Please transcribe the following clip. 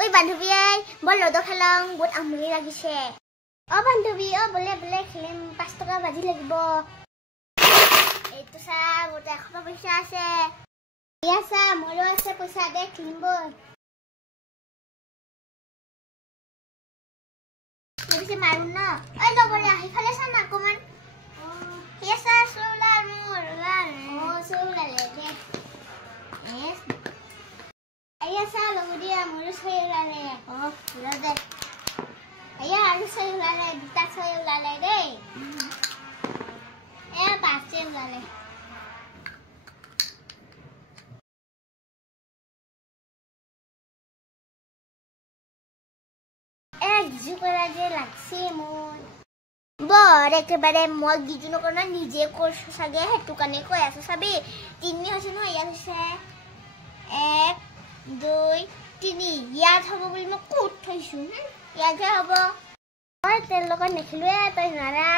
ঐ বান্ধৱী বল লুডো খেলং বহুত আমনি লাগিছে বান্ধৱী বলে বলে খেলিম 5 টকা বাজি লাগিব এইটো চা মোৰ 100 টকা পইচা আছে ইয়া চা মোৰো আছে পইচা দে খেলিম বল নিছে মাৰু ন ঐ লগৰে আহি ফালে চা না কমান ইয়া চা সোলা মোৰ সোলালে দে এস Ayah saya lagu dia mulu saya lale. Lale. Ayah harus saya lale, kita saya lale deh. Pasti lale. Juga aja laksi mon. Bor, ekebare mau gitu no karena nije course saja itu kan eko ya sabi. Tini hasil no ya saya. 1 2 3 ইয়াত হ'ব বুলি মই coat থৈছো ইয়াতে হ'ব মই তেল লগত নেখিলোৱে তই নাৰা